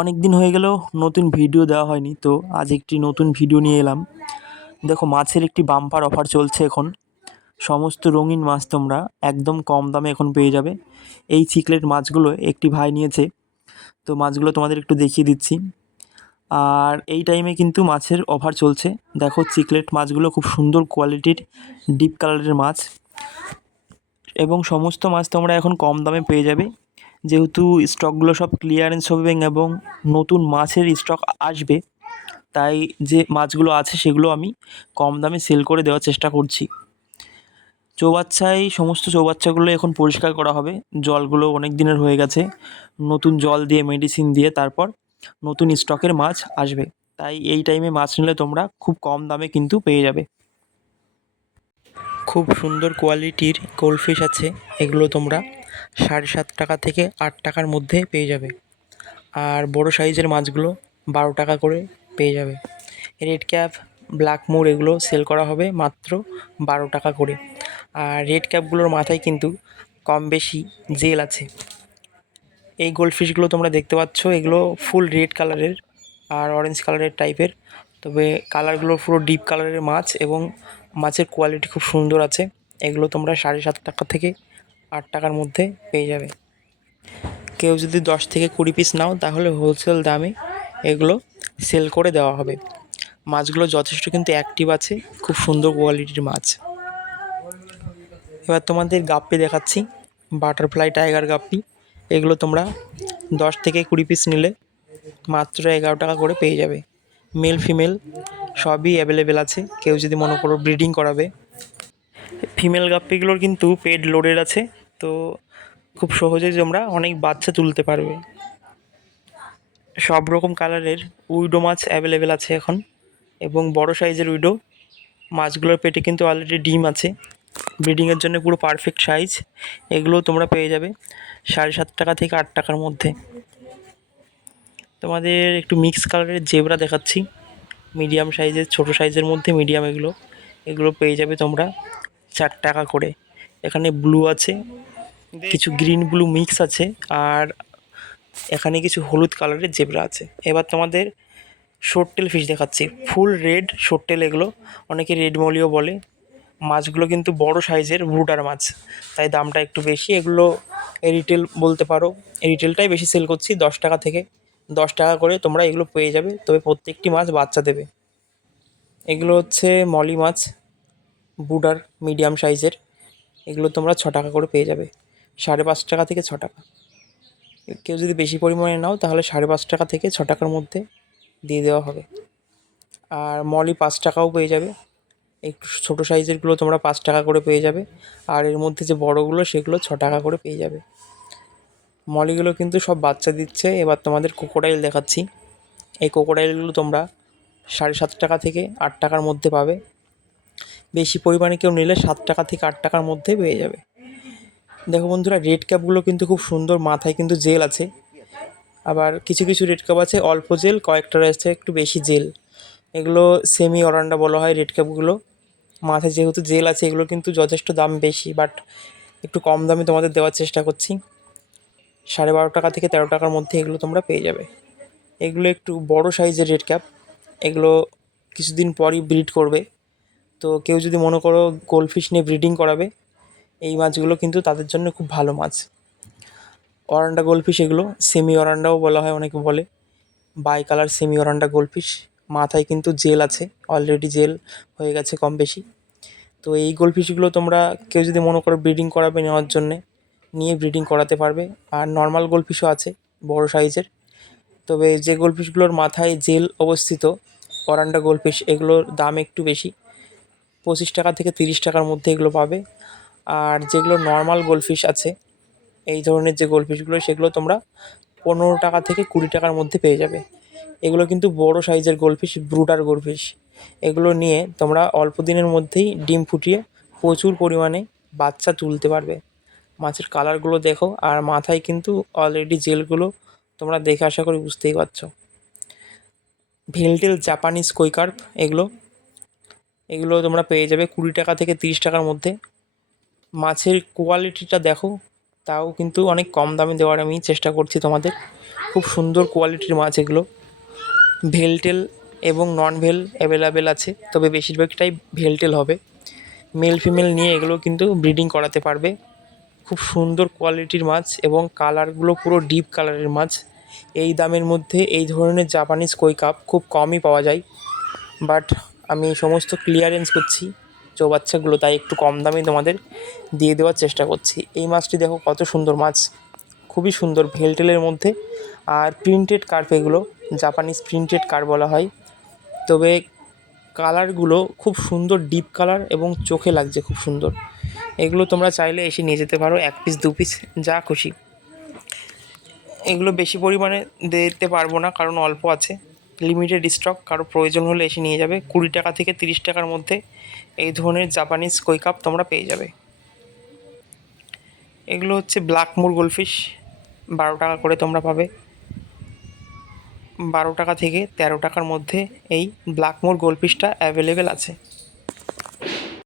অনেক দিন হয়ে গেলেও নতুন ভিডিও দেওয়া হয়নি, তো আজ একটি নতুন ভিডিও নিয়ে এলাম। দেখো, মাছের একটি বাম্পার অফার চলছে এখন। সমস্ত রঙিন মাছ তোমরা একদম কম দামে এখন পেয়ে যাবে। এই চিকলেট মাছগুলো একটি ভাই নিয়েছে, তো মাছগুলো তোমাদের একটু দেখিয়ে দিচ্ছি। আর এই টাইমে কিন্তু মাছের অফার চলছে। দেখো চিকলেট মাছগুলো খুব সুন্দর কোয়ালিটির ডিপ কালারের মাছ। এবং সমস্ত মাছ তোমরা এখন কম দামে পেয়ে যাবে। যেহেতু স্টকগুলো সব ক্লিয়ারেন্স হবে এবং নতুন মাছের স্টক আসবে, তাই যে মাছগুলো আছে সেগুলো আমি কম দামে সেল করে দেওয়ার চেষ্টা করছি। চৌবাচ্চায়, সমস্ত চৌবাচ্চাগুলো এখন পরিষ্কার করা হবে। জলগুলো অনেক দিনের হয়ে গেছে। নতুন জল দিয়ে মেডিসিন দিয়ে তারপর নতুন স্টকের মাছ আসবে। তাই এই টাইমে মাছ নিলে তোমরা খুব কম দামে কিন্তু পেয়ে যাবে। খুব সুন্দর কোয়ালিটির গোল্ডফিশ আছে। এগুলো তোমরা সাড়ে সাত টাকা থেকে আট টাকার মধ্যে পেয়ে যাবে। আর বড় সাইজের মাছগুলো বারো টাকা করে পেয়ে যাবে। রেড ক্যাপ, ব্ল্যাক মুর এগুলো সেল করা হবে মাত্র বারো টাকা করে। আর রেড ক্যাপগুলোর মাথায় কিন্তু কম বেশি জেল আছে। এই গোল্ডফিশগুলো তোমরা দেখতে পাচ্ছ, এগুলো ফুল রেড কালারের আর অরেঞ্জ কালারের টাইপের। তবে কালারগুলো পুরো ডিপ কালারের মাছ এবং মাছের কোয়ালিটি খুব সুন্দর আছে। এগুলো তোমরা সাড়ে সাত টাকা থেকে আট টাকার মধ্যে পেয়ে যাবে। কেউ যদি দশ থেকে কুড়ি পিস নাও, তাহলে হোলসেল দামে এগুলো সেল করে দেওয়া হবে। মাছগুলো যথেষ্ট কিন্তু অ্যাক্টিভ আছে, খুব সুন্দর কোয়ালিটির মাছ। এবার তোমাদের গাপ্পি দেখাচ্ছি বাটারফ্লাই টাইগার গাপ্পি। এগুলো তোমরা দশ থেকে কুড়ি পিস নিলে মাত্র এগারো টাকা করে পেয়ে যাবে। মেল ফিমেল সবই অ্যাভেলেবেল আছে, কেউ যদি মনে করো ব্রিডিং করাবে। ফিমেল গাপ্পিগুলোর কিন্তু পেড লোডেড আছে তো খুব সহজেই তোমরা অনেক বাচ্চা তুলতে পারবে। সব রকম কালারের উইডো মাছ অ্যাভেলেবেল আছে এখন এবং বড় সাইজের উইডো। মাছগুলোর পেটে কিন্তু অলরেডি ডিম আছে। ব্রিডিংয়ের জন্য পুরো পারফেক্ট সাইজ এগুলো তোমরা পেয়ে যাবে সাড়ে সাত টাকা থেকে আট টাকার মধ্যে। তোমাদের একটু মিক্স কালারের জেবরা দেখাচ্ছি। মিডিয়াম সাইজের ছোট সাইজের মধ্যে মিডিয়াম এগুলো। এগুলো পেয়ে যাবে তোমরা চার টাকা করে। এখানে ব্লু আছে কিছু গ্রিন ব্লু মিক্স আছে আর এখানে কিছু হলুদ কালারের জেবরা আছে। এবার তোমাদের শোরটেল ফিশ দেখাচ্ছি। ফুল রেড শোরটেল এগুলো। অনেকে রেড মলিও বলে। মাছগুলো কিন্তু বড় সাইজের ব্রুডার মাছ। তাই দামটা একটু বেশি। এগুলো রিটেল বলতে পারো। রিটেলটাই বেশি সেল করছি দশ টাকা থেকে। দশ টাকা করে তোমরা এগুলো পেয়ে যাবে। তবে প্রত্যেকটি মাছ বাচ্চা দেবে। এগুলো হচ্ছে মলি মাছ। বুডার মিডিয়াম সাইজের এগুলো তোমরা ছ টাকা করে পেয়ে যাবে। সাড়ে পাঁচ টাকা থেকে ছ টাকা। কেউ যদি বেশি পরিমাণে নাও, তাহলে সাড়ে পাঁচ টাকা থেকে ছ টাকার মধ্যে দিয়ে দেওয়া হবে। আর মলি পাঁচ টাকাও পেয়ে যাবে। একটু ছোটো সাইজেরগুলো তোমরা পাঁচ টাকা করে পেয়ে যাবে। আর এর মধ্যে যে বড়গুলো সেগুলো ছ টাকা করে পেয়ে যাবে। মলিগুলো কিন্তু সব বাচ্চা দিচ্ছে। এবার তোমাদের কোকোডাইল দেখাচ্ছি। এই কোকোডাইলগুলো তোমরা সাড়ে সাত টাকা থেকে আট টাকার মধ্যে পাবে। বেশি পরিমাণে কেউ নিলে সাত টাকা থেকে আট টাকার মধ্যে পেয়ে যাবে। দেখো বন্ধুরা রেড ক্যাপগুলো কিন্তু খুব সুন্দর, মাথায় কিন্তু জেল আছে। আবার কিছু কিছু রেড ক্যাপ আছে, অল্প জেল কয়েকটা রয়েছে একটু বেশি জেল এগুলো সেমি অরান্ডা বলা হয় রেড ক্যাপগুলো মাথায় যেহেতু জেল আছে, এগুলো কিন্তু যথেষ্ট দাম বেশি বাট একটু কম দামে তোমাদের দেওয়ার চেষ্টা করছি। সাড়ে বারো টাকা থেকে তেরো টাকার মধ্যে এগুলো তোমরা পেয়ে যাবে। এগুলো একটু বড় সাইজের রেড ক্যাপ এগুলো কিছুদিন পরই ব্রিড করবে। তো কেউ যদি মনে করো গোল্ডফিশ নিয়ে ব্রিডিং করাবে এই মাছগুলো কিন্তু তাদের জন্য খুব ভালো মাছ। অরান্ডা গোল্ডফিশ এগুলো সেমি অরান্ডাও বলা হয় অনেকে বলে। Bicolour semi oranda goldfish, মাথায় কিন্তু জেল আছে অলরেডি জেল হয়ে গেছে কম বেশি। তো এই গোল্ডফিশগুলো তোমরা কেউ যদি মনে করো ব্রিডিং করাবে নেওয়ার জন্যে, নিয়ে ব্রিডিং করাতে পারবে। আর নর্মাল গোল্ডফিশও আছে, বড় সাইজের। তবে যে গোল্ডফিশগুলোর মাথায় জেল অবস্থিত, অরান্ডা গোল্ডফিশ এগুলোর দাম একটু বেশি। পঁচিশ টাকা থেকে তিরিশ টাকার মধ্যে এগুলো পাবে। আর যেগুলো নর্মাল গোলফিশ আছে, এই ধরনের যে গোলফিশগুলো সেগুলো তোমরা পনেরো টাকা থেকে কুড়ি টাকার মধ্যে পেয়ে যাবে। এগুলো কিন্তু বড় সাইজের গোলফিশ ব্রুডার গোলফিশ এগুলো নিয়ে তোমরা অল্প দিনের মধ্যেই ডিম ফুটিয়ে প্রচুর পরিমাণে বাচ্চা তুলতে পারবে। মাছের কালারগুলো দেখো, আর মাথায় কিন্তু অলরেডি জেলগুলো তোমরা দেখে আশা করি বুঝতেই পারছ। ভেলটেল জাপানিজ কৈকার্প এগুলো এগুলো তোমরা পেয়ে যাবে কুড়ি টাকা থেকে তিরিশ টাকার মধ্যে। মাছের কোয়ালিটিটা দেখো, তাও কিন্তু অনেক কম দামে দেওয়ার আমি চেষ্টা করছি তোমাদের। খুব সুন্দর কোয়ালিটির মাছ এগুলো। ভেলটেল এবং নন ভেল অ্যাভেলেবেল আছে, তবে বেশিরভাগটাই ভেলটেল হবে। মেল ফিমেল নিয়ে এগুলো কিন্তু ব্রিডিং করাতে পারবে। খুব সুন্দর কোয়ালিটির মাছ এবং কালারগুলো পুরো ডিপ কালারের মাছ। এই দামের মধ্যে এই ধরনের জাপানিজ কই কাপ খুব কমই পাওয়া যায়। বাট আমি সমস্ত ক্লিয়ারেন্স করছি। চৌবাচ্চাগুলো তাই একটু কম দামে তোমাদের দিয়ে দেওয়ার চেষ্টা করছি। এই মাছটি দেখো কত সুন্দর মাছ, খুবই সুন্দর ভেলটেলের মধ্যে। আর প্রিন্টেড কার্প এগুলো জাপানিজ প্রিন্টেড কার বলা হয়। তবে কালারগুলো খুব সুন্দর ডিপ কালার এবং চোখে লাগছে খুব সুন্দর। এগুলো তোমরা চাইলে এসে নিয়ে যেতে পারো, এক পিস দু পিস যা খুশি। এগুলো বেশি পরিমাণে দিতে পারব না, কারণ অল্প আছে। লিমিটেড স্টক কারও প্রয়োজন হলে এসে নিয়ে যাবে। কুড়ি টাকা থেকে তিরিশ টাকার মধ্যে এই ধরনের জাপানিজ কই কাপ তোমরা পেয়ে যাবে। এগুলো হচ্ছে ব্ল্যাক মুর গোলফিশ বারো টাকা করে তোমরা পাবে। বারো টাকা থেকে তেরো টাকার মধ্যে এই ব্ল্যাক মুর গোলফিশটা অ্যাভেলেবেল আছে।